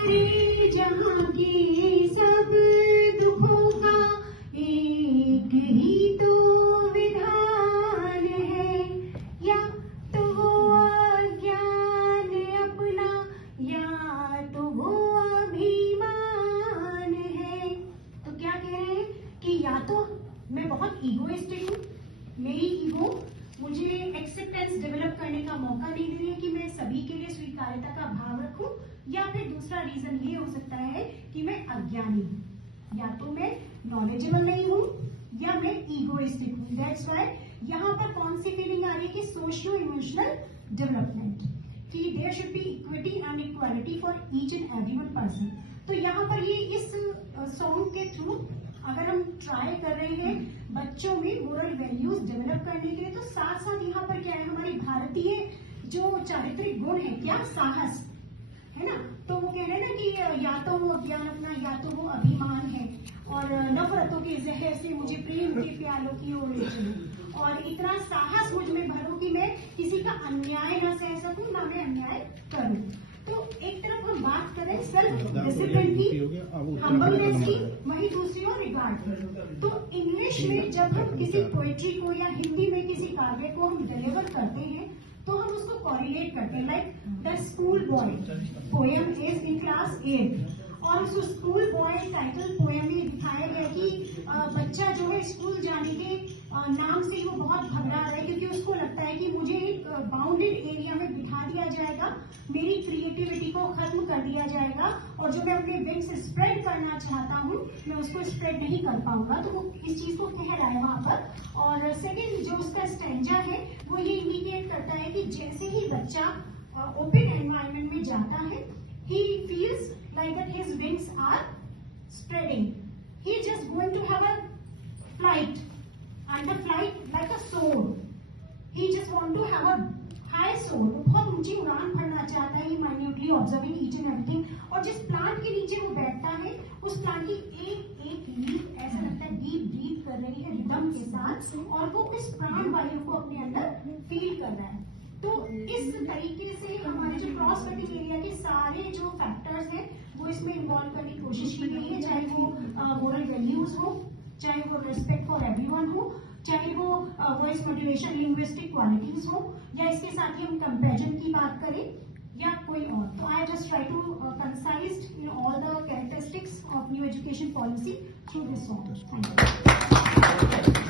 सारे जहां के सब दुखों का एक ही तो विधान है, या तो वो अज्ञान अपना या तो वो अभिमान है। तो क्या कह रहे हैं कि या तो मैं बहुत ईगोइस्टिक हूँ, मेरी ईगो मुझे एक्सेप्टेंस डेवलप करने का मौका नहीं दे रही है कि मैं सभी के लिए स्वीकार्यता का भाव रखूं, या फिर दूसरा रीजन ये हो सकता है कि मैं अज्ञानी हूं, या तो मैं नॉलेजेबल नहीं हूं या मैं ईगोइस्टिक हूं। दैट्स व्हाई यहाँ पर कौन सी फीलिंग आ रही है कि सोशियो इमोशनल डेवलपमेंट, कि there should be equity and equality for each and every one person. तो यहाँ पर ये इस सॉन्ग के थ्रू अगर हम ट्राई कर रहे हैं बच्चों में मोरल वैल्यूज डेवलप करने के लिए, तो साथ साथ यहाँ पर क्या है, हमारी भारतीय जो चारित्रिक गुण है, क्या साहस है ना, तो वो कह रहे हैं ना कि या तो वो ज्ञान अपना या तो वो अभिमान है, और नफरतों के जहर से मुझे प्रेम के प्यालों की ओर ले चलो, और इतना साहस मुझ में भरो कि मैं किसी का अन्याय न सह सकूं, ना मैं अन्याय करूं। तो एक तरफ हम बात करें सेल्फ डिसिप्लिन की, हम्बलनेस की, वही दूसरी ओर रिगार्ड। तो इंग्लिश में जब हम किसी पोएट्री को या हिंदी में किसी काव्य को हम डिलीवर करते हैं तो हम उसको कोरिलेट करते हैं, like the school boy poem is in class 8, और उस स्कूल बॉय टाइटल पोएम में दिखाया गया कि बच्चा जो है स्कूल जाने के नाम से वो बहुत घबरा रहा है, क्योंकि उसको लगता है कि मुझे एक बाउंडेड एरिया में बिठा दिया जाएगा, मेरी क्रिएटिविटी को खत्म कर दिया जाएगा, और जो मैं अपने विंग्स स्प्रेड करना चाहता हूँ मैं उसको स्प्रेड नहीं कर पाऊंगा। तो वो इस चीज को कह रहा है वहां पर। और सेकेंड जो उसका स्टैंजा है वो ये इंडिकेट करता है कि जैसे ही बच्चा ओपन एनवायरनमेंट में जाता है, he feels like that his wings are spreading. He is just going to have a flight, and the flight like a soar. He just want to have a high soar. वो बहुत ऊंची उड़ान भरना चाहता है, minutely observing each and everything. और जिस plant के नीचे वो बैठता है, उस प्लांट की एक एक लीफ ऐसा लगता है डीप ब्रीथ कर रही है रिदम के साथ, और वो इस प्राण वायु को अपने अंदर फील कर रहा है। तो इस तरीके से हमारे जो क्रॉस कटिंग एरिया के सारे जो फैक्टर्स हैं वो इसमें इन्वॉल्व करने की कोशिश की गई है, चाहे वो मोरल वैल्यूज हो, चाहे वो रिस्पेक्ट फॉर एवरीवन हो, चाहे वो वॉइस मॉड्यूलेशन लिंग्विस्टिक क्वालिटीज हो, या इसके साथ ही हम कंपैरिजन की बात करें या कोई और। तो I just try to concise in all the characteristics of new education policy through this song. Thank you.